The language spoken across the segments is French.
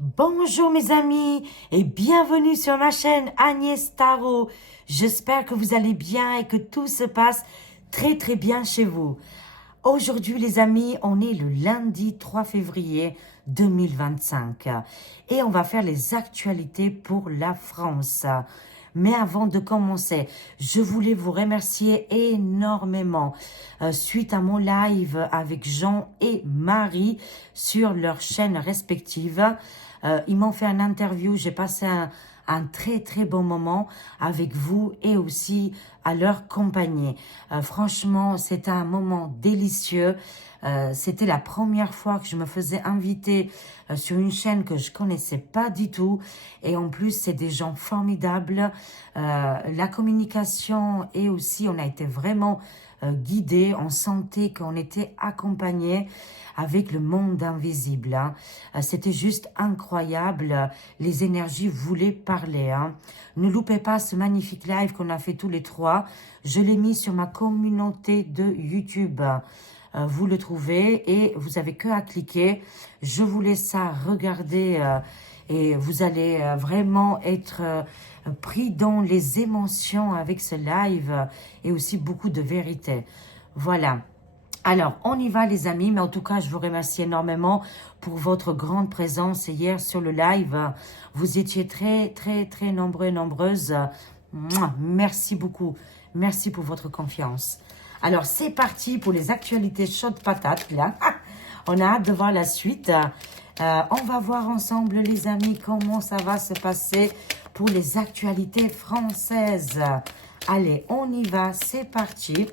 Bonjour mes amis et bienvenue sur ma chaîne Agnès Tarot. J'espère que vous allez bien et que tout se passe très bien chez vous. Aujourd'hui les amis, on est le lundi 3 février 2025 et on va faire les actualités pour la France. Mais avant de commencer, je voulais vous remercier énormément suite à mon live avec Jean et Marie sur leurs chaînes respectives. Ils m'ont fait une interview, j'ai passé un très bon moment avec vous et aussi à leur compagnie. Franchement, c'était un moment délicieux. C'était la première fois que je me faisais inviter sur une chaîne que je connaissais pas du tout. Et en plus, c'est des gens formidables. La communication et aussi, on a été vraiment guidés. On sentait qu'on était accompagnés avec le monde invisible. Hein. C'était juste incroyable. Les énergies voulaient parler. Hein. Ne loupez pas ce magnifique live qu'on a fait tous les trois. Je l'ai mis sur ma communauté de YouTube. Vous le trouvez et vous avez que à cliquer. Je vous laisse ça regarder et vous allez vraiment être pris dans les émotions avec ce live et aussi beaucoup de vérité. Voilà. Alors, on y va les amis, mais en tout cas, je vous remercie énormément pour votre grande présence hier sur le live. Vous étiez très nombreux et nombreuses. Mouah, merci beaucoup. Merci pour votre confiance. Alors, c'est parti pour les actualités chaudes patates, là. On a hâte de voir la suite. On va voir ensemble, les amis, comment ça va se passer pour les actualités françaises. Allez, on y va, c'est parti.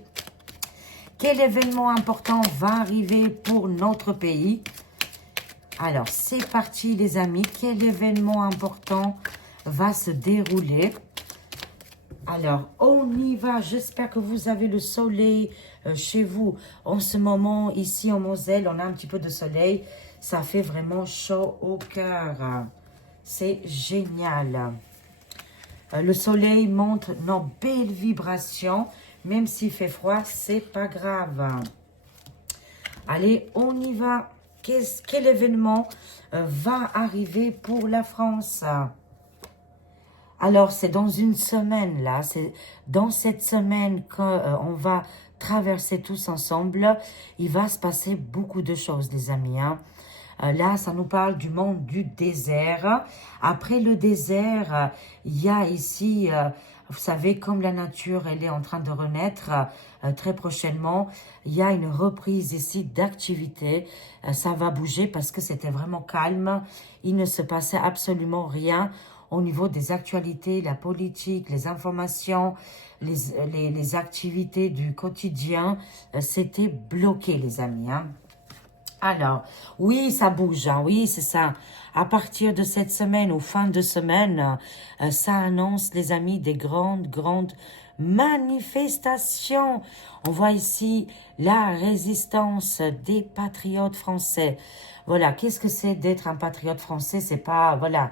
Quel événement important va arriver pour notre pays? Alors, c'est parti, les amis. Quel événement important va se dérouler? Alors, on y va. J'espère que vous avez le soleil chez vous. En ce moment, ici en Moselle, on a un petit peu de soleil. Ça fait vraiment chaud au cœur. C'est génial. Le soleil montre nos belles vibrations. Même s'il fait froid, c'est pas grave. Allez, on y va. Quel événement va arriver pour la France? Alors, c'est dans une semaine, là. C'est dans cette semaine qu'on va traverser tous ensemble. Il va se passer beaucoup de choses, les amis. Hein. Là, ça nous parle du monde du désert. Après le désert, il y a ici, vous savez, comme la nature, elle est en train de renaître très prochainement, il y a une reprise ici d'activité. Ça va bouger parce que c'était vraiment calme. Il ne se passait absolument rien au niveau des actualités, la politique, les informations, les activités du quotidien. C'était bloqué, les amis, hein. Alors, oui, ça bouge, hein, oui, c'est ça. À partir de cette semaine ou fin de semaine, ça annonce, les amis, des grandes manifestations. On voit ici la résistance des patriotes français. Voilà, qu'est-ce que c'est d'être un patriote français? C'est pas, voilà,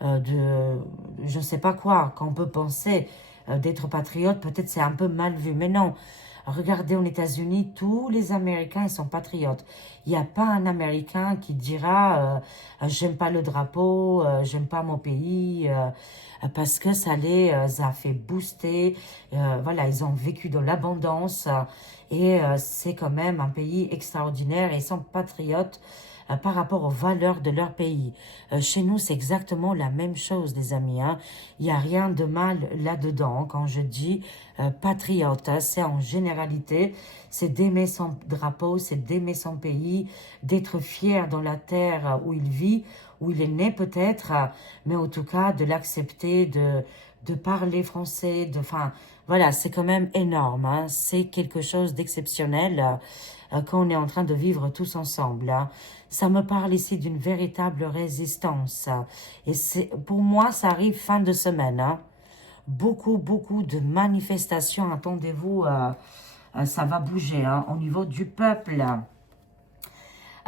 je ne sais pas quoi, qu'on peut penser d'être patriote. Peut-être c'est un peu mal vu, mais non. Regardez, aux États-Unis, tous les Américains, ils sont patriotes. Il n'y a pas un Américain qui dira j'aime pas le drapeau, j'aime pas mon pays, parce que ça les a fait booster. Voilà, ils ont vécu dans l'abondance et c'est quand même un pays extraordinaire et ils sont patriotes par rapport aux valeurs de leur pays. Chez nous, c'est exactement la même chose, les amis. Hein. Il n'y a rien de mal là-dedans. Quand je dis patriote, hein, c'est en généralité, c'est d'aimer son drapeau, c'est d'aimer son pays, d'être fier dans la terre où il vit, où il est né peut-être, mais en tout cas de l'accepter, de parler français, enfin, voilà, c'est quand même énorme. Hein. C'est quelque chose d'exceptionnel qu'on est en train de vivre tous ensemble. Hein. Ça me parle ici d'une véritable résistance. Et pour moi, ça arrive fin de semaine. Hein. Beaucoup de manifestations. Attendez-vous, ça va bouger hein, au niveau du peuple.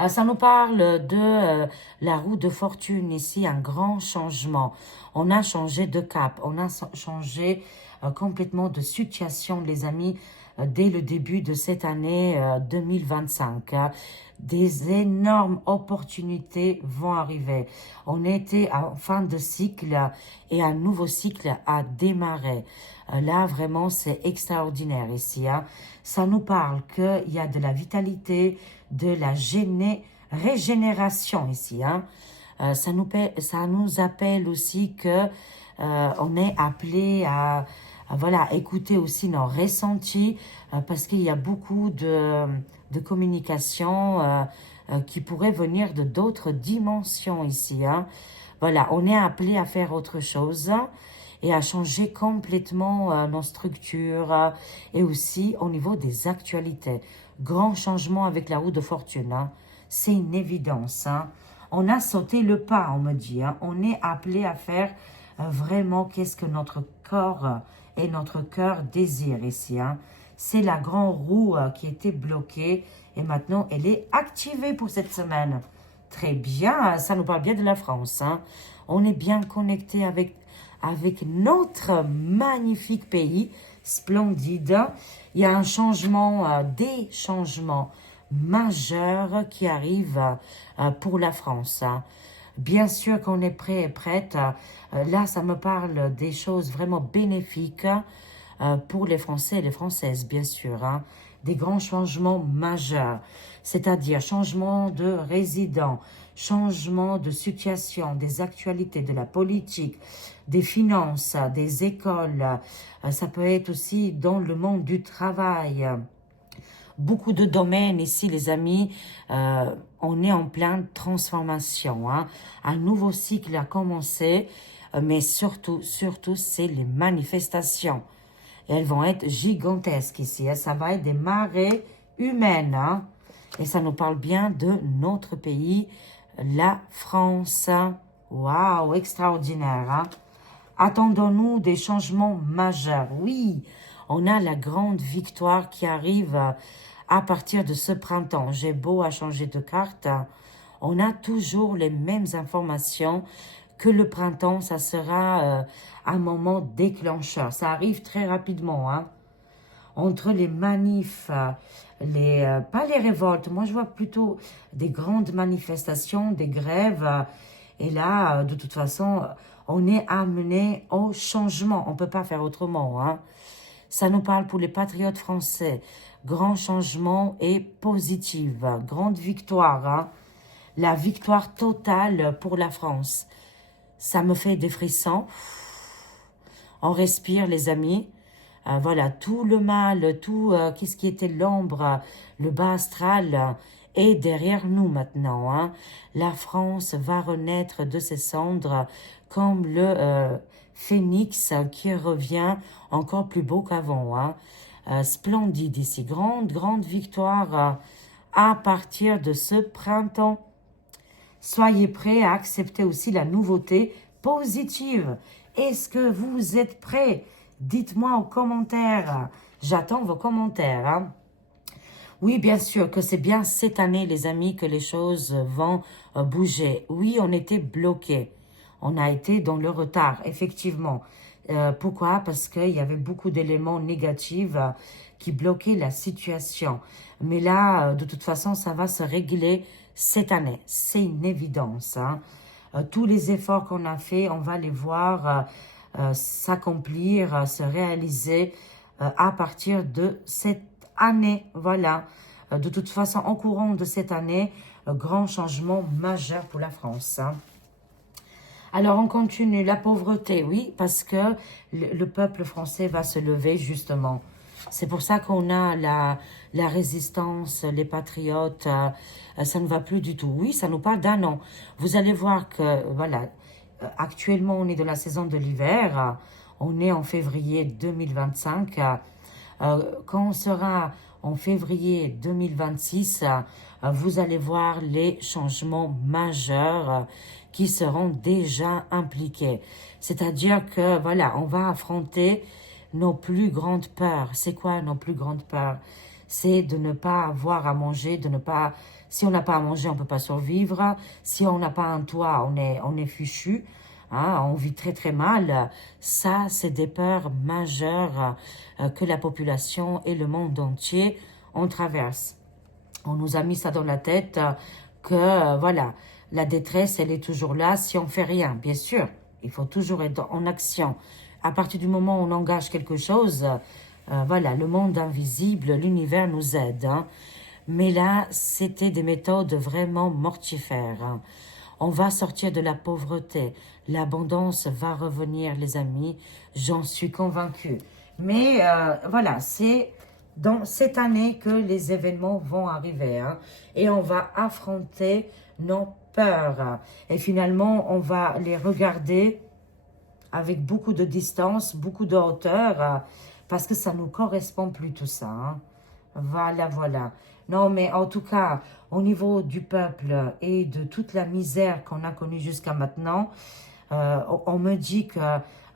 Ça nous parle de la roue de fortune ici, un grand changement. On a changé de cap, on a changé complètement de situation, les amis. dès le début de cette année 2025. Des énormes opportunités vont arriver. On était en fin de cycle et un nouveau cycle a démarré. Là, vraiment, c'est extraordinaire ici. Ça nous parle qu'il y a de la vitalité, de la régénération ici. Ça nous appelle aussi que on est appelé à, voilà, écouter aussi nos ressentis parce qu'il y a beaucoup de communication qui pourrait venir de d'autres dimensions ici. Voilà, on est appelé à faire autre chose et à changer complètement nos structures et aussi au niveau des actualités. Grand changement avec la roue de fortune. C'est une évidence. On a sauté le pas, on me dit. On est appelé à faire vraiment qu'est-ce que notre corps et notre cœur désirent ici. C'est la grande roue qui était bloquée et maintenant elle est activée pour cette semaine. Très bien, ça nous parle bien de la France. On est bien connecté avec notre magnifique pays, splendide. Il y a un changement, des changements majeurs qui arrivent pour la France. Bien sûr qu'on est prêt et prête. Là, ça me parle des choses vraiment bénéfiques pour les Français et les Françaises, bien sûr. Des grands changements majeurs, c'est-à-dire changement de résident, changement de situation, des actualités, de la politique, des finances, des écoles. Ça peut être aussi dans le monde du travail. Beaucoup de domaines ici, les amis, on est en pleine transformation. Un nouveau cycle a commencé, mais surtout, c'est les manifestations. Et elles vont être gigantesques ici. Ça va être des marées humaines. Et ça nous parle bien de notre pays, la France. Waouh, extraordinaire. Attendons-nous des changements majeurs. Oui, on a la grande victoire qui arrive à partir de ce printemps. J'ai beau à changer de carte, on a toujours les mêmes informations que le printemps, ça sera un moment déclencheur. Ça arrive très rapidement. Entre les manifs, pas les révoltes, moi je vois plutôt des grandes manifestations, des grèves. Et là, de toute façon, on est amené au changement. On ne peut pas faire autrement. Ça nous parle pour les patriotes français. Grand changement et positive. Grande victoire. La victoire totale pour la France. Ça me fait des frissons. On respire, les amis. Voilà, tout le mal, tout qu'est-ce qui était l'ombre, le bas astral est derrière nous maintenant. La France va renaître de ses cendres comme le phénix qui revient encore plus beau qu'avant. Splendide ici, grande victoire à partir de ce printemps. Soyez prêts à accepter aussi la nouveauté positive. Est-ce que vous êtes prêts? Dites-moi en commentaire. J'attends vos commentaires. Oui, bien sûr que c'est bien cette année, les amis, que les choses vont bouger. Oui, on était bloqués. On a été dans le retard, effectivement. Pourquoi? Parce qu'il y avait beaucoup d'éléments négatifs qui bloquaient la situation. Mais là, de toute façon, ça va se régler cette année. C'est une évidence. Tous les efforts qu'on a faits, on va les voir s'accomplir, se réaliser à partir de cette année. Voilà. De toute façon, en courant de cette année, grand changement majeur pour la France. Alors, on continue. La pauvreté, oui, parce que le peuple français va se lever, justement. C'est pour ça qu'on a la résistance, les patriotes. Ça ne va plus du tout. Oui, ça nous parle d'un an. Vous allez voir que, voilà, actuellement, on est dans la saison de l'hiver. On est en février 2025. Quand on sera en février 2026, vous allez voir les changements majeurs qui seront déjà impliqués. C'est-à-dire que, voilà, on va affronter nos plus grandes peurs. C'est quoi nos plus grandes peurs? C'est de ne pas avoir à manger, de ne pas... Si on n'a pas à manger, on ne peut pas survivre. Si on n'a pas un toit, on est fichu. hein, on vit très très mal. Ça, c'est des peurs majeures que la population et le monde entier on traverse. On nous a mis ça dans la tête que, voilà, la détresse, elle est toujours là si on fait rien. Bien sûr, il faut toujours être en action. À partir du moment où on engage quelque chose, voilà, le monde invisible, l'univers nous aide, hein. Mais là, c'était des méthodes vraiment mortifères, hein. On va sortir de la pauvreté. L'abondance va revenir, les amis. J'en suis convaincue. Mais voilà, c'est dans cette année que les événements vont arriver, hein. Et on va affronter nos peurs. Et finalement, on va les regarder avec beaucoup de distance, beaucoup de hauteur, parce que ça ne nous correspond plus tout ça, hein. Voilà, voilà. Non, mais en tout cas, au niveau du peuple et de toute la misère qu'on a connue jusqu'à maintenant, on me dit que,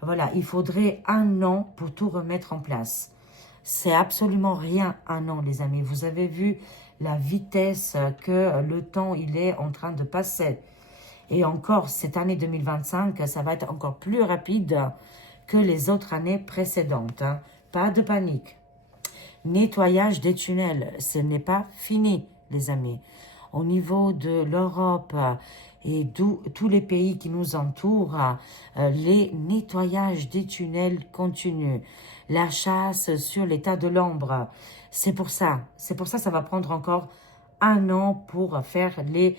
voilà, il faudrait 1 an pour tout remettre en place. C'est absolument rien, 1 an, les amis. Vous avez vu la vitesse que le temps, il est en train de passer. Et encore, cette année 2025, ça va être encore plus rapide que les autres années précédentes, hein. Pas de panique. Nettoyage des tunnels, ce n'est pas fini, les amis. Au niveau de l'Europe et tous les pays qui nous entourent, les nettoyages des tunnels continuent. La chasse sur l'état de l'ombre, c'est pour ça, ça va prendre encore 1 an pour faire les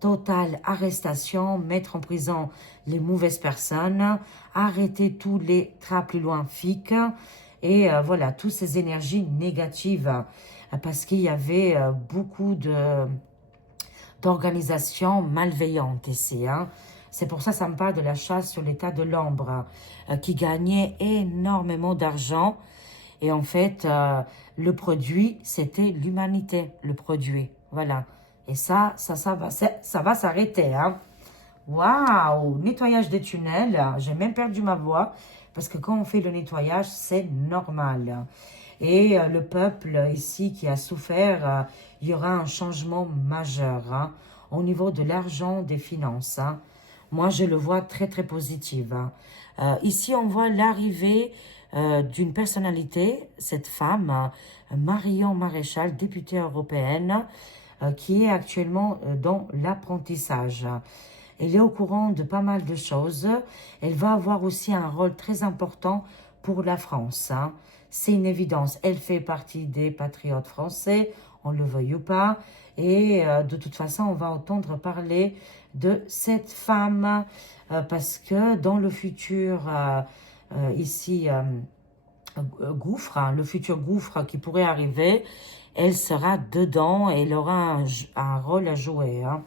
totales arrestations, mettre en prison les mauvaises personnes, arrêter tous les trafics et voilà, toutes ces énergies négatives, parce qu'il y avait beaucoup d'organisations malveillantes ici, hein. C'est pour ça que ça me parle de la chasse sur l'état de l'ombre, qui gagnait énormément d'argent. Et en fait, le produit, c'était l'humanité, le produit. Voilà. Et ça va s'arrêter, hein. Waouh! Nettoyage des tunnels. J'ai même perdu ma voix parce que quand on fait le nettoyage, c'est normal. Et le peuple ici qui a souffert, il y aura un changement majeur, hein, au niveau de l'argent, des finances, hein. Moi, je le vois très, très positif, hein. Ici, on voit l'arrivée d'une personnalité, cette femme, Marion Maréchal, députée européenne, qui est actuellement dans l'apprentissage. Elle est au courant de pas mal de choses. Elle va avoir aussi un rôle très important pour la France, hein. C'est une évidence. Elle fait partie des patriotes français, on le veuille ou pas. Et de toute façon, on va entendre parler de cette femme parce que dans le futur, ici, gouffre, hein, le futur gouffre qui pourrait arriver, elle sera dedans et elle aura un rôle à jouer, hein.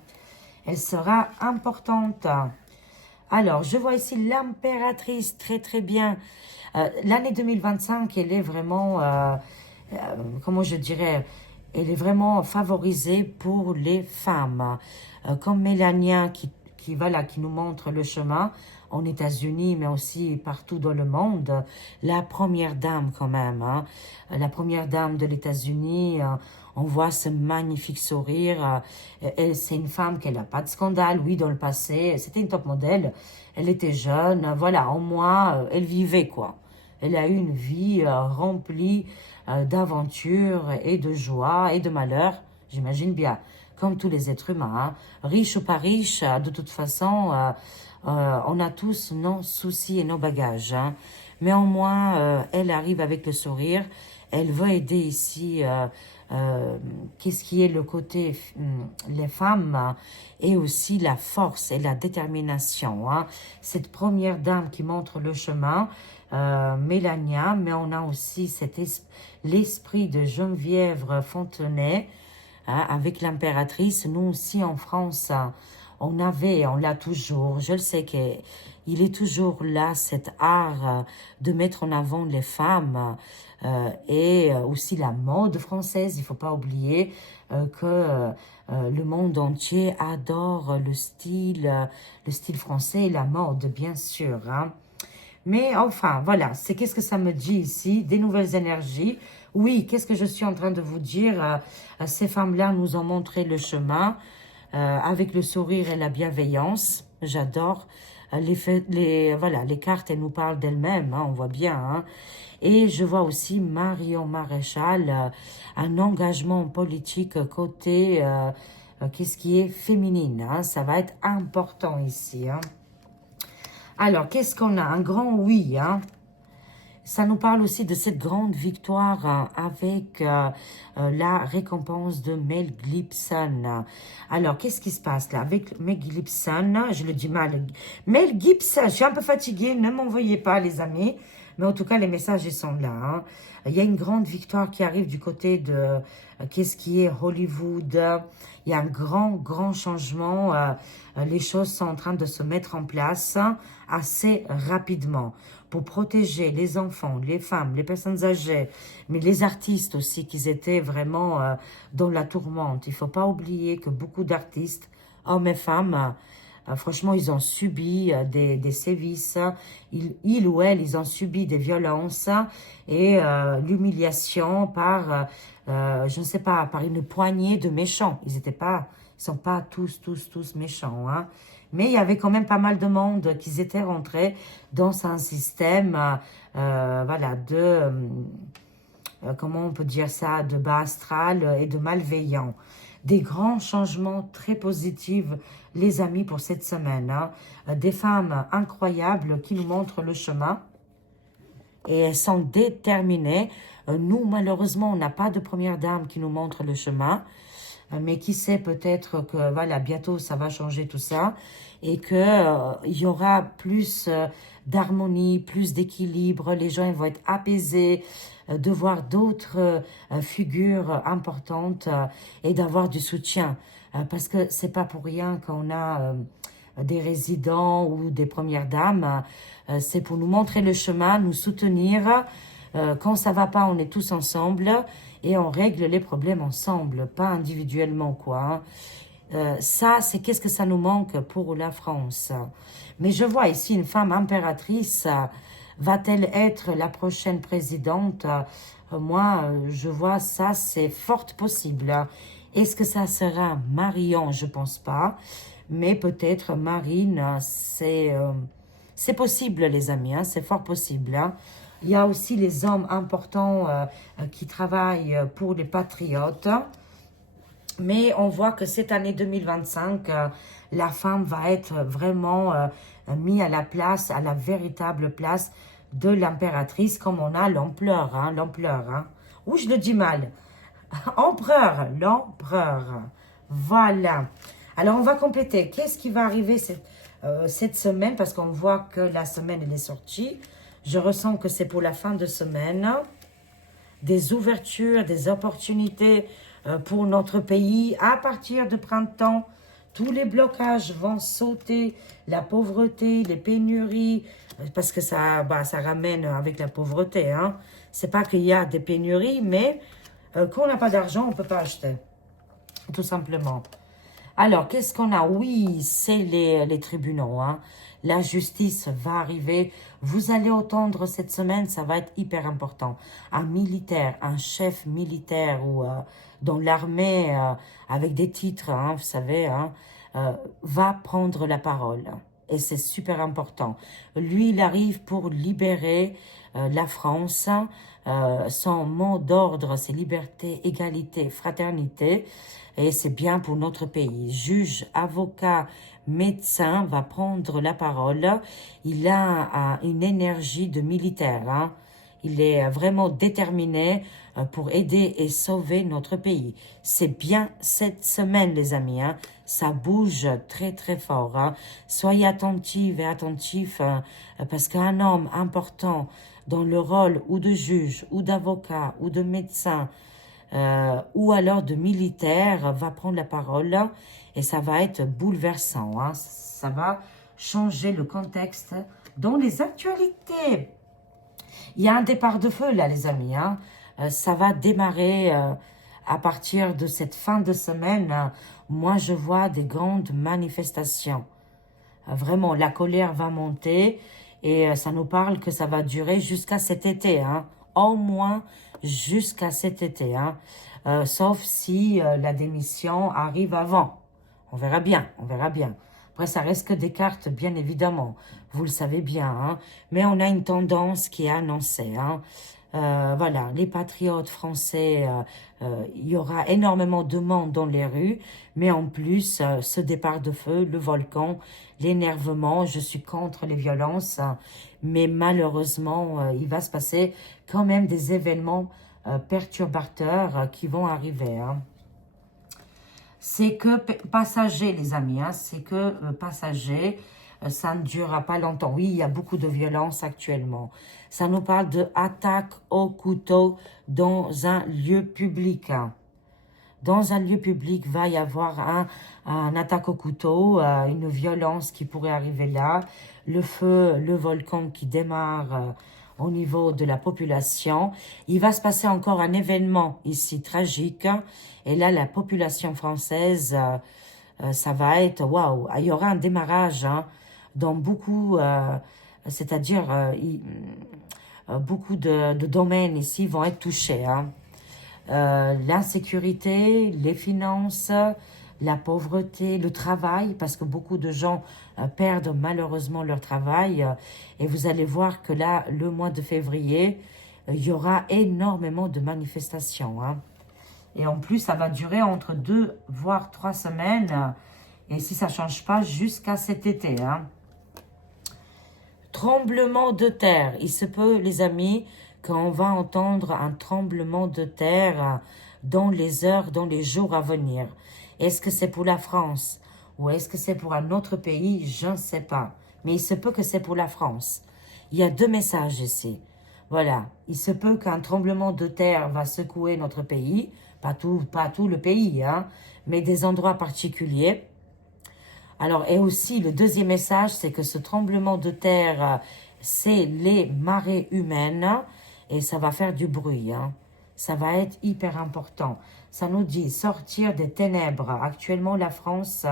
Elle sera importante. Alors, je vois ici l'impératrice, très très bien. L'année 2025, elle est vraiment, comment je dirais, elle est vraiment favorisée pour les femmes. Comme Mélania voilà, qui nous montre le chemin aux États-Unis, mais aussi partout dans le monde. La première dame quand même, hein. La première dame de l'États-Unis, on voit ce magnifique sourire. C'est une femme qui n'a pas de scandale, oui, dans le passé. C'était une top modèle. Elle était jeune, voilà, au moins, elle vivait, quoi. Elle a eu une vie remplie d'aventures et de joie et de malheur, j'imagine bien, comme tous les êtres humains, hein. Riche ou pas riche, de toute façon, on a tous nos soucis et nos bagages, hein. Mais au moins, elle arrive avec le sourire. Elle veut aider ici, qu'est-ce qui est le côté, les femmes, et aussi la force et la détermination, hein. Cette première dame qui montre le chemin, Mélania, mais on a aussi l'esprit de Geneviève Fontenay, hein, avec l'impératrice. Nous aussi en France, on l'a toujours, je le sais qu'il est toujours là, cet art de mettre en avant les femmes et aussi la mode française. Il ne faut pas oublier que le monde entier adore le style français et la mode, bien sûr, hein. Mais enfin, voilà, c'est qu'est-ce que ça me dit ici, des nouvelles énergies. Oui, qu'est-ce que je suis en train de vous dire? Ces femmes-là nous ont montré le chemin avec le sourire et la bienveillance. J'adore Voilà, les cartes, elles nous parlent d'elles-mêmes, hein, on voit bien. Hein. Et je vois aussi Marion Maréchal, un engagement politique côté, qu'est-ce qui est féminine. Hein, ça va être important ici. Hein. Alors, qu'est-ce qu'on a? Un grand oui. Hein. Ça nous parle aussi de cette grande victoire avec la récompense de Mel Gibson. Alors, qu'est-ce qui se passe là? Avec Mel Gibson, je le dis mal. Mel Gibson, je suis un peu fatiguée, ne m'envoyez pas les amis. Mais en tout cas, les messages, ils sont là. Hein. Il y a une grande victoire qui arrive du côté de qu'est-ce qui est Hollywood. Il y a un grand changement. Les choses sont en train de se mettre en place assez rapidement pour protéger les enfants, les femmes, les personnes âgées, mais les artistes aussi qui étaient vraiment dans la tourmente. Il ne faut pas oublier que beaucoup d'artistes, hommes et femmes, franchement, ils ont subi des sévices. Ils ou elles, ils ont subi des violences et l'humiliation par, je ne sais pas, par une poignée de méchants. Ils sont pas tous méchants. Hein. Mais il y avait quand même pas mal de monde qui étaient rentrés dans un système, voilà, comment on peut dire ça, de bas astral et de malveillant. Des grands changements très positifs, les amis, pour cette semaine. Hein. Des femmes incroyables qui nous montrent le chemin et elles sont déterminées. Nous, malheureusement, on n'a pas de première dame qui nous montre le chemin. Mais qui sait, peut-être que voilà, bientôt ça va changer tout ça et que il y aura plus d'harmonie, plus d'équilibre, les gens ils vont être apaisés de voir d'autres figures importantes et d'avoir du soutien parce que c'est pas pour rien qu'on a des résidents ou des premières dames, c'est pour nous montrer le chemin, nous soutenir. Quand ça va pas, on est tous ensemble et on règle les problèmes ensemble, pas individuellement, quoi. Hein. Ça, c'est qu'est-ce que ça nous manque pour la France. Mais je vois ici une femme impératrice. Va-t-elle être la prochaine présidente? Moi, je vois ça, c'est fort possible. Est-ce que ça sera Marion? Je pense pas. Mais peut-être Marine, c'est possible, les amis. Hein, c'est fort possible. Hein. Il y a aussi les hommes importants qui travaillent pour les patriotes. Mais on voit que cette année 2025, la femme va être vraiment mise à la place, à la véritable place de l'impératrice, comme on a l'empereur, hein, l'empereur. Hein. Ou je le dis mal. Empereur, l'empereur. Voilà. Alors, on va compléter. Qu'est-ce qui va arriver cette semaine? Parce qu'on voit que la semaine, elle est sortie. Je ressens que c'est pour la fin de semaine. Des ouvertures, des opportunités pour notre pays. À partir de printemps, tous les blocages vont sauter. La pauvreté, les pénuries, parce que ça ramène avec la pauvreté. Hein. C'est pas qu'il y a des pénuries, mais quand on n'a pas d'argent, on ne peut pas acheter. Tout simplement. Alors, qu'est-ce qu'on a? Oui, c'est les tribunaux. Hein. La justice va arriver. Vous allez entendre cette semaine, ça va être hyper important. Un militaire, un chef militaire ou dans l'armée avec des titres, hein, vous savez, hein, va prendre la parole. Et c'est super important. Lui, il arrive pour libérer la France. Son mot d'ordre, c'est liberté, égalité, fraternité. Et c'est bien pour notre pays. Juge, avocat, médecin va prendre la parole. Il a une énergie de militaire. Hein. Il est vraiment déterminé pour aider et sauver notre pays. C'est bien cette semaine, les amis. Hein. Ça bouge très fort. Hein. Soyez attentifs et attentifs parce qu'un homme important dans le rôle ou de juge, ou d'avocat, ou de médecin, ou alors de militaire va prendre la parole et ça va être bouleversant. Hein. Ça va changer le contexte dans les actualités. Il y a un départ de feu là, les amis. Hein. Ça va démarrer à partir de cette fin de semaine. Moi, je vois des grandes manifestations. Vraiment, la colère va monter et ça nous parle que ça va durer jusqu'à cet été. Hein. Au moins jusqu'à cet été. Hein. Sauf si la démission arrive avant. On verra bien, on verra bien. Après, ça reste que des cartes, bien évidemment. Vous le savez bien, hein. Mais on a une tendance qui est annoncée, hein. Voilà, les patriotes français, il y aura énormément de monde dans les rues, mais en plus, ce départ de feu, le volcan, l'énervement, je suis contre les violences, hein, mais malheureusement, il va se passer quand même des événements perturbateurs qui vont arriver, hein. C'est que passager, les amis, hein, c'est que passager, ça ne durera pas longtemps. Oui, il y a beaucoup de violence actuellement. Ça nous parle de attaque au couteau dans un lieu public, hein. Dans un lieu public, va y avoir un attaque au couteau, une violence qui pourrait arriver là, le feu, le volcan qui démarre au niveau de la population. Il va se passer encore un événement ici tragique, et là, la population française, ça va être, waouh, il y aura un démarrage hein, dans beaucoup, c'est-à-dire beaucoup de domaines ici vont être touchés, hein. L'insécurité, les finances, la pauvreté, le travail, parce que beaucoup de gens perdent malheureusement leur travail. Et vous allez voir que là, le mois de février, il y aura énormément de manifestations, hein. Et en plus, ça va durer entre 2 voire 3 semaines. Et si ça ne change pas, jusqu'à cet été, hein. Tremblement de terre. Il se peut, les amis, qu'on va entendre un tremblement de terre dans les heures, dans les jours à venir. Est-ce que c'est pour la France ou est-ce que c'est pour un autre pays? Je ne sais pas. Mais il se peut que c'est pour la France. Il y a 2 messages ici. Voilà. Il se peut qu'un tremblement de terre va secouer notre pays. Pas tout le pays, hein, mais des endroits particuliers. Alors, et aussi, le deuxième message, c'est que ce tremblement de terre, c'est les marées humaines et ça va faire du bruit, hein. Ça va être hyper important. Ça nous dit sortir des ténèbres. Actuellement, la France,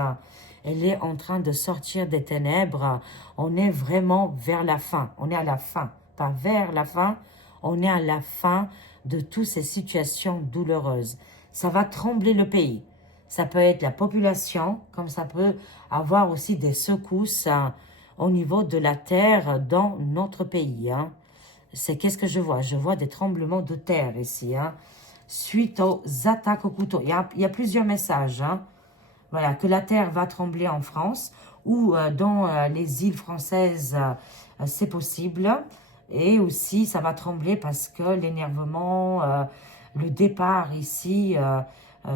elle est en train de sortir des ténèbres. On est vraiment vers la fin. On est à la fin, pas vers la fin. On est à la fin de toutes ces situations douloureuses. Ça va trembler le pays. Ça peut être la population, comme ça peut avoir aussi des secousses au niveau de la terre dans notre pays, hein. C'est qu'est-ce que je vois? Je vois des tremblements de terre ici, hein, suite aux attaques au couteau. Il y a plusieurs messages, hein. Voilà, que la terre va trembler en France ou dans les îles françaises, c'est possible. Et aussi, ça va trembler parce que l'énervement, le départ ici,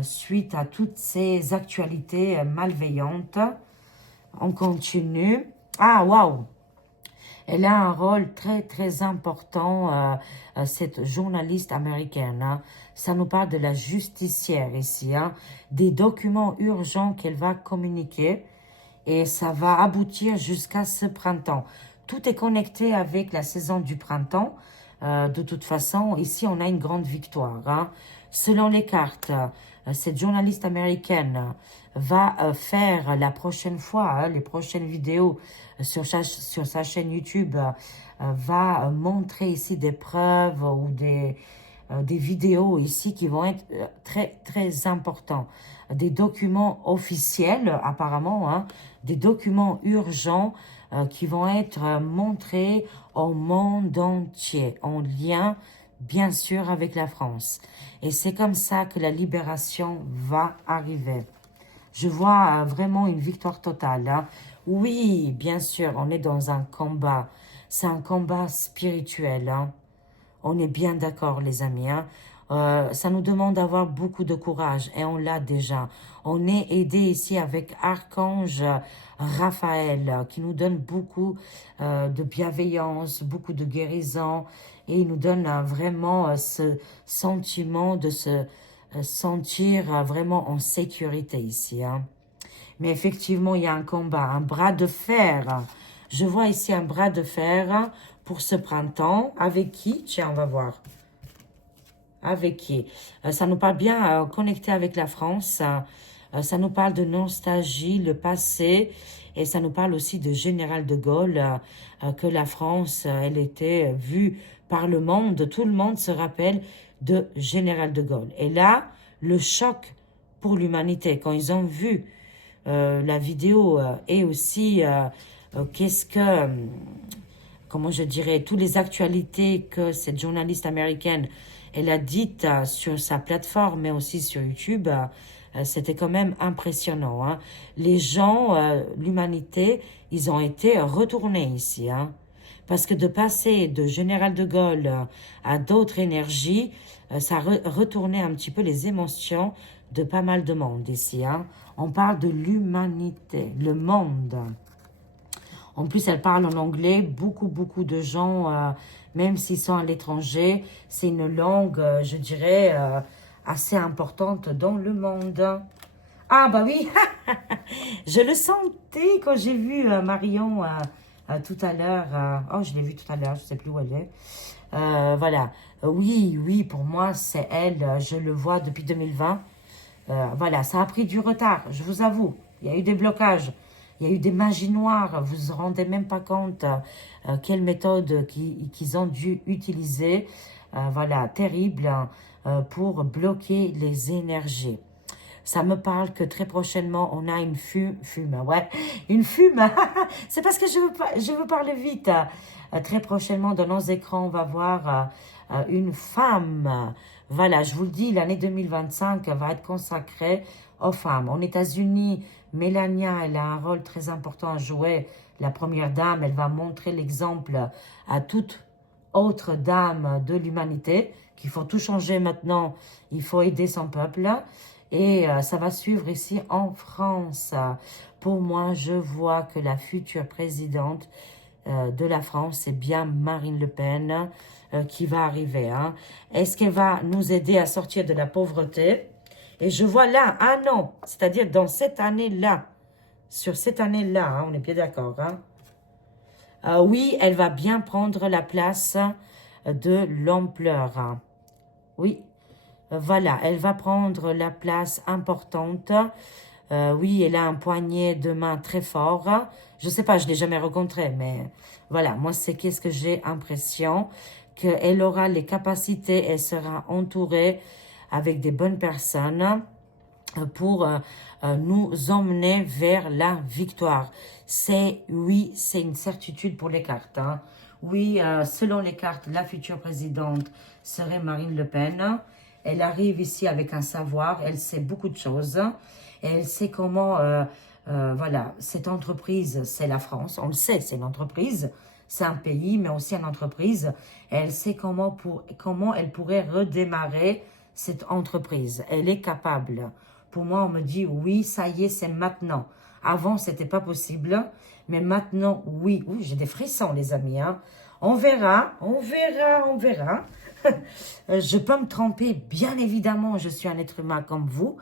suite à toutes ces actualités malveillantes. On continue. Ah, waouh! Elle a un rôle très, très important, cette journaliste américaine, hein. Ça nous parle de la justicière ici, hein, des documents urgents qu'elle va communiquer et ça va aboutir jusqu'à ce printemps. Tout est connecté avec la saison du printemps. De toute façon, ici, on a une grande victoire, hein. Selon les cartes, cette journaliste américaine va faire la prochaine fois, hein, les prochaines vidéos sur sa chaîne YouTube, va montrer ici des preuves ou des vidéos ici qui vont être très, très importants. Des documents officiels, apparemment, hein, des documents urgents qui vont être montrés au monde entier, en lien, bien sûr, avec la France. Et c'est comme ça que la libération va arriver. Je vois vraiment une victoire totale, hein. Oui, bien sûr, on est dans un combat. C'est un combat spirituel, hein. On est bien d'accord, les amis, hein. Ça nous demande d'avoir beaucoup de courage et on l'a déjà. On est aidé ici avec Archange Raphaël qui nous donne beaucoup de bienveillance, beaucoup de guérison et il nous donne vraiment ce sentiment de se sentir vraiment en sécurité ici, hein. Mais effectivement, il y a un combat, un bras de fer. Je vois ici un bras de fer pour ce printemps. Avec qui? Tiens, on va voir. Avec qui? Ça nous parle bien connecté avec la France. Ça nous parle de nostalgie, le passé. Et ça nous parle aussi de Général de Gaulle, que la France, elle était vue par le monde. Tout le monde se rappelle de Général de Gaulle. Et là, le choc pour l'humanité, quand ils ont vu la vidéo et aussi qu'est-ce que, comment je dirais, toutes les actualités que cette journaliste américaine, elle a dites sur sa plateforme, mais aussi sur YouTube, c'était quand même impressionnant. Hein. Les gens, l'humanité, ils ont été retournés ici. Hein. Parce que de passer de Général de Gaulle à d'autres énergies, ça retournait un petit peu les émotions de pas mal de monde ici. Hein. On parle de l'humanité, le monde. En plus, elle parle en anglais. Beaucoup de gens, même s'ils sont à l'étranger, c'est une langue, je dirais, assez importante dans le monde. Ah bah oui, je le sentais quand j'ai vu Marion tout à l'heure. Oh, je l'ai vue tout à l'heure, je ne sais plus où elle est. Voilà, oui, pour moi, c'est elle. Je le vois depuis 2020. Voilà, ça a pris du retard, je vous avoue. Il y a eu des blocages, il y a eu des magies noires. Vous ne vous rendez même pas compte quelle méthode qu'ils ont dû utiliser. Voilà, terrible pour bloquer les énergies. Ça me parle que très prochainement, on a une une fume. C'est parce que je veux parler vite. Très prochainement, dans nos écrans, on va voir une femme. Voilà, je vous le dis, l'année 2025 va être consacrée aux femmes. En États-Unis, Melania, elle a un rôle très important à jouer. La première dame, elle va montrer l'exemple à toute autre dame de l'humanité, qu'il faut tout changer maintenant, il faut aider son peuple. Et ça va suivre ici en France. Pour moi, je vois que la future présidente de la France, c'est bien Marine Le Pen qui va arriver. Hein. Est-ce qu'elle va nous aider à sortir de la pauvreté? Et je vois là, un an, c'est-à-dire dans cette année-là, sur cette année-là, hein, on est bien d'accord. Hein. Oui, elle va bien prendre la place de l'ampleur. Hein. Oui, voilà, elle va prendre la place importante. Oui, elle a un poignet de main très fort. Je ne sais pas, je ne l'ai jamais rencontré, mais voilà, moi, c'est qu'est-ce que j'ai l'impression qu'elle aura les capacités, elle sera entourée avec des bonnes personnes pour nous emmener vers la victoire. Oui, c'est une certitude pour les cartes. Hein. Oui, selon les cartes, la future présidente serait Marine Le Pen. Elle arrive ici avec un savoir, elle sait beaucoup de choses. Et elle sait comment, voilà, cette entreprise, c'est la France. On le sait, c'est une entreprise, c'est un pays, mais aussi une entreprise. Et elle sait comment elle pourrait redémarrer cette entreprise. Elle est capable. Pour moi, on me dit, oui, ça y est, c'est maintenant. Avant, c'était pas possible, mais maintenant, oui. Oui, j'ai des frissons, les amis. Hein. On verra. Je peux me tromper, bien évidemment, je suis un être humain comme vous,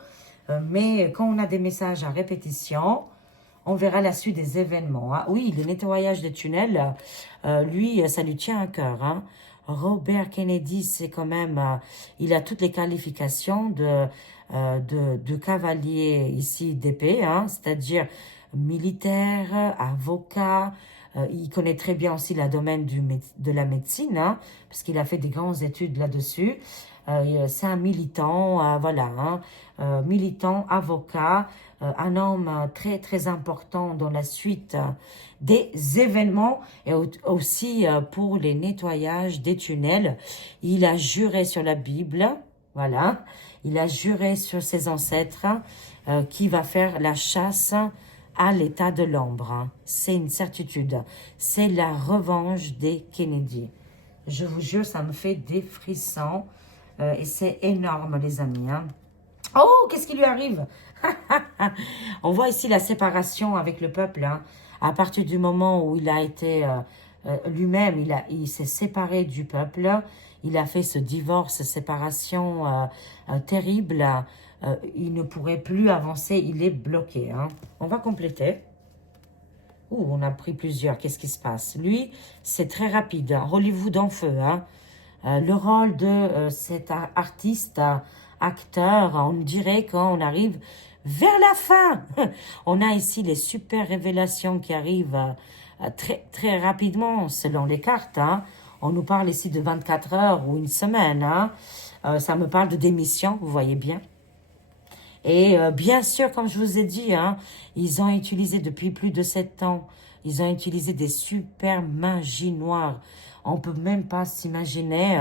mais quand on a des messages à répétition, on verra la suite des événements. Hein. Oui, le nettoyage des tunnels, lui, ça lui tient à cœur. Hein. Robert Kennedy, c'est quand même, il a toutes les qualifications de cavalier ici d'épée, hein, c'est-à-dire militaire, avocat. Il connaît très bien aussi le domaine de la médecine, hein, parce qu'il a fait des grandes études là-dessus. C'est un militant, voilà, hein, militant, avocat, un homme très important dans la suite des événements et aussi pour les nettoyages des tunnels. Il a juré sur la Bible, voilà, il a juré sur ses ancêtres qui va faire la chasse à l'état de l'ombre. Hein. C'est une certitude. C'est la revanche des Kennedy. Je vous jure, ça me fait des frissons. Et c'est énorme, les amis. Hein. Oh, qu'est-ce qui lui arrive? On voit ici la séparation avec le peuple. Hein. À partir du moment où il a été lui-même, il s'est séparé du peuple. Il a fait ce divorce, séparation terrible. Il ne pourrait plus avancer. Il est bloqué. Hein. On va compléter. Ouh, on a pris plusieurs. Qu'est-ce qui se passe? Lui, c'est très rapide. Hein. Hollywood en feu. Hein. Le rôle de cet artiste, acteur, on dirait quand on arrive vers la fin. On a ici les super révélations qui arrivent très rapidement selon les cartes. Hein. On nous parle ici de 24 heures ou une semaine. Hein. Ça me parle de démission, vous voyez bien. Et bien sûr, comme je vous ai dit, hein, ils ont utilisé depuis plus de 7 ans, ils ont utilisé des super magies noires. On peut même pas s'imaginer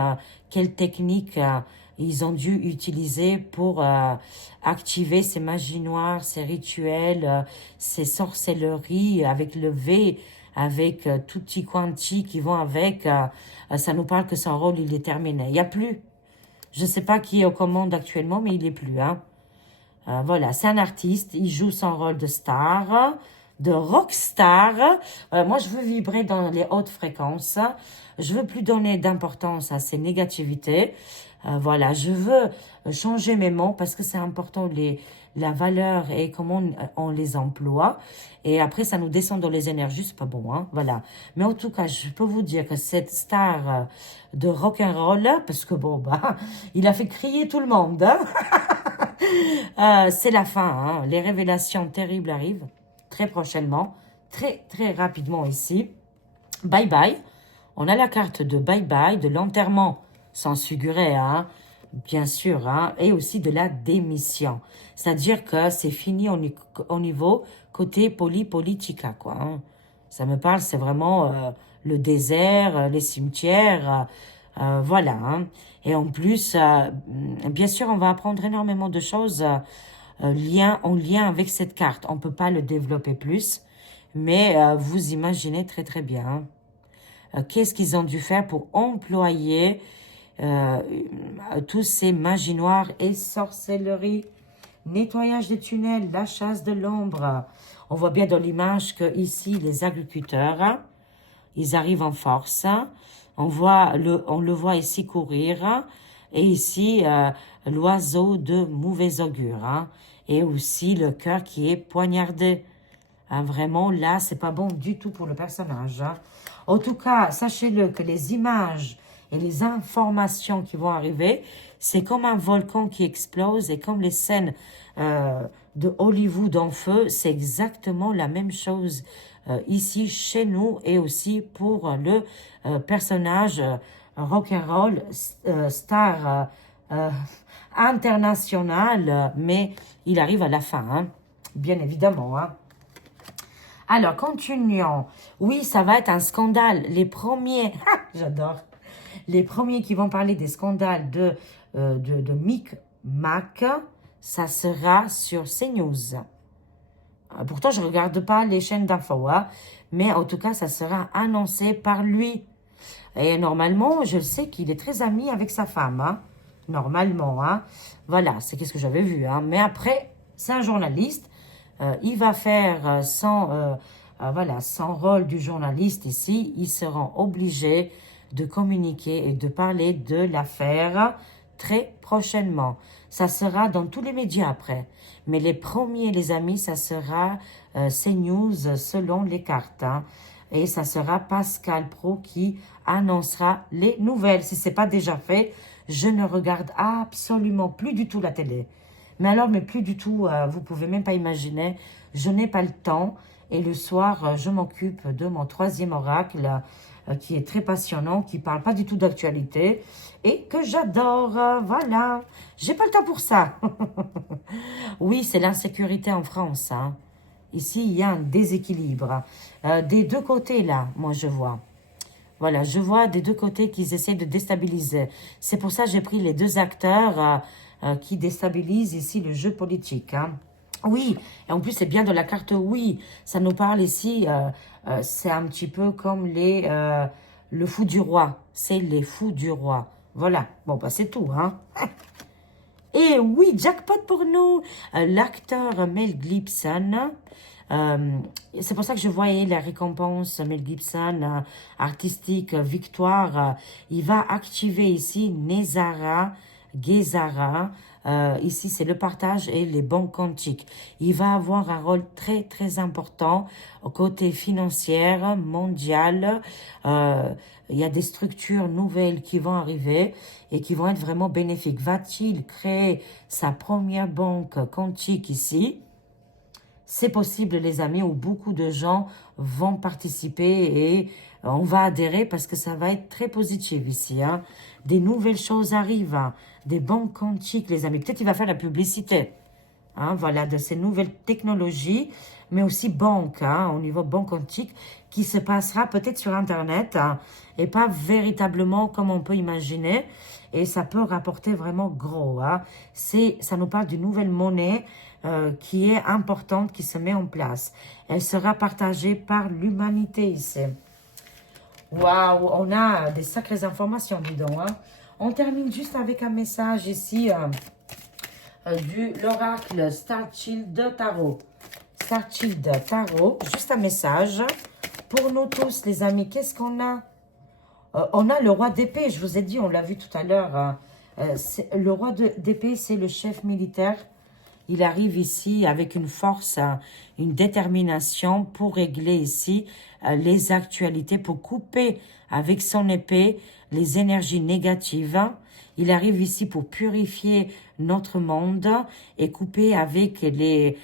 quelle technique ils ont dû utiliser pour activer ces magies noires, ces rituels, ces sorcelleries avec le V, avec tutti quanti qui vont avec. Ça nous parle que son rôle, il est terminé. Il n'y a plus. Je ne sais pas qui est aux commandes actuellement, mais il n'est plus. Hein. Voilà, c'est un artiste. Il joue son rôle de star, de rockstar. Moi, je veux vibrer dans les hautes fréquences. Je veux plus donner d'importance à ces négativités. Voilà, je veux changer mes mots parce que c'est important la valeur et comment on les emploie. Et après, ça nous descend dans les énergies, c'est pas bon, hein, voilà. Mais en tout cas, je peux vous dire que cette star de rock'n'roll, parce que bon, bah, il a fait crier tout le monde, hein. C'est la fin, hein. Les révélations terribles arrivent très prochainement, très très rapidement ici. Bye bye. On a la carte de bye bye, de l'enterrement, sans figurer, hein, bien sûr, hein, et aussi de la démission. C'est-à-dire que c'est fini au niveau côté politica, quoi. Hein. Ça me parle, c'est vraiment le désert, les cimetières, voilà. Hein. Et en plus, bien sûr, on va apprendre énormément de choses en lien avec cette carte. On ne peut pas le développer plus, mais vous imaginez très très bien. Hein. Qu'est-ce qu'ils ont dû faire pour employer tous ces magies noires et sorcelleries, nettoyage des tunnels, la chasse de l'ombre. On voit bien dans l'image que ici les agriculteurs, hein, ils arrivent en force. Hein. On le voit ici courir. Hein, et ici, l'oiseau de mauvais augure. Hein, et aussi le cœur qui est poignardé. Hein, vraiment, là, c'est pas bon du tout pour le personnage. Hein. En tout cas, sachez-le que les images et les informations qui vont arriver, c'est comme un volcan qui explose et comme les scènes de Hollywood en feu, c'est exactement la même chose ici chez nous et aussi pour le personnage rock'n'roll star international, mais il arrive à la fin, hein, bien évidemment. Hein. Alors, continuons. Oui, ça va être un scandale. Les premiers, j'adore, les premiers qui vont parler des scandales de Mick Mac, ça sera sur CNews. Pourtant, je ne regarde pas les chaînes d'info, hein, mais en tout cas, ça sera annoncé par lui. Et normalement, je sais qu'il est très ami avec sa femme. Hein, normalement, hein. Voilà, c'est ce que j'avais vu. Hein. Mais après, c'est un journaliste. Il va faire voilà, son rôle du journaliste ici. Ils seront obligés de communiquer et de parler de l'affaire très prochainement. Ça sera dans tous les médias après. Mais les premiers, les amis, ça sera CNews selon les cartes. Hein. Et ça sera Pascal Pro qui annoncera les nouvelles. Si ce n'est pas déjà fait, je ne regarde absolument plus du tout la télé. Mais alors, mais plus du tout, vous pouvez même pas imaginer, je n'ai pas le temps. Et le soir, je m'occupe de mon troisième oracle, qui est très passionnant, qui parle pas du tout d'actualité, et que j'adore, voilà. J'ai pas le temps pour ça. Oui, c'est l'insécurité en France, hein. Ici, il y a un déséquilibre. Des deux côtés, là, moi, je vois. Voilà, je vois des deux côtés qu'ils essaient de déstabiliser. C'est pour ça que j'ai pris les deux acteurs qui déstabilisent ici le jeu politique. Hein. Oui, et en plus c'est bien de la carte oui. Ça nous parle ici, c'est un petit peu comme le fou du roi. C'est les fous du roi. Voilà, bon bah c'est tout. Hein. Et oui, jackpot pour nous. L'acteur Mel Gibson. C'est pour ça que je voyais la récompense Mel Gibson artistique victoire. Il va activer ici Nezara, Gezara. Ici, c'est le partage et les bons quantiques. Il va avoir un rôle très, très important au côté financier, mondial. Il y a des structures nouvelles qui vont arriver et qui vont être vraiment bénéfiques. Va-t-il créer sa première banque quantique ici? C'est possible, les amis, où beaucoup de gens vont participer et on va adhérer parce que ça va être très positif ici. Hein. Des nouvelles choses arrivent, hein. Des banques quantiques, les amis. Peut-être il va faire la publicité. hein, voilà, de ces nouvelles technologies, mais aussi banque, hein, au niveau banque quantique, qui se passera peut-être sur Internet, hein, et pas véritablement comme on peut imaginer. Et ça peut rapporter vraiment gros. Hein. Ça nous parle d'une nouvelle monnaie qui est importante, qui se met en place. Elle sera partagée par l'humanité ici. Waouh, on a des sacrées informations, dis donc. Hein. On termine juste avec un message ici du l'oracle Starchild Tarot. Starchild Tarot, juste un message pour nous tous, les amis. Qu'est-ce qu'on a? On a le roi d'épée, je vous ai dit, on l'a vu tout à l'heure. Hein. Le roi d'épée, c'est le chef militaire. Il arrive ici avec une force, une détermination pour régler ici les actualités, pour couper avec son épée les énergies négatives. Il arrive ici pour purifier notre monde et couper avec les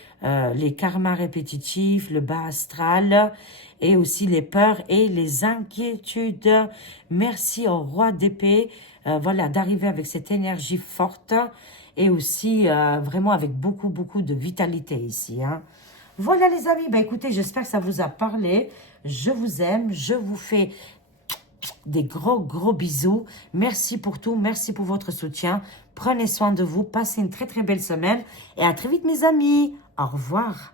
karmas répétitifs, le bas astral et aussi les peurs et les inquiétudes. Merci au roi d'épée, voilà, d'arriver avec cette énergie forte et aussi vraiment avec beaucoup de vitalité ici. Hein. Voilà les amis, bah, écoutez, j'espère que ça vous a parlé. Je vous aime, je vous fais des gros bisous. Merci pour tout, merci pour votre soutien. Prenez soin de vous, passez une très belle semaine et à très vite mes amis. Au revoir.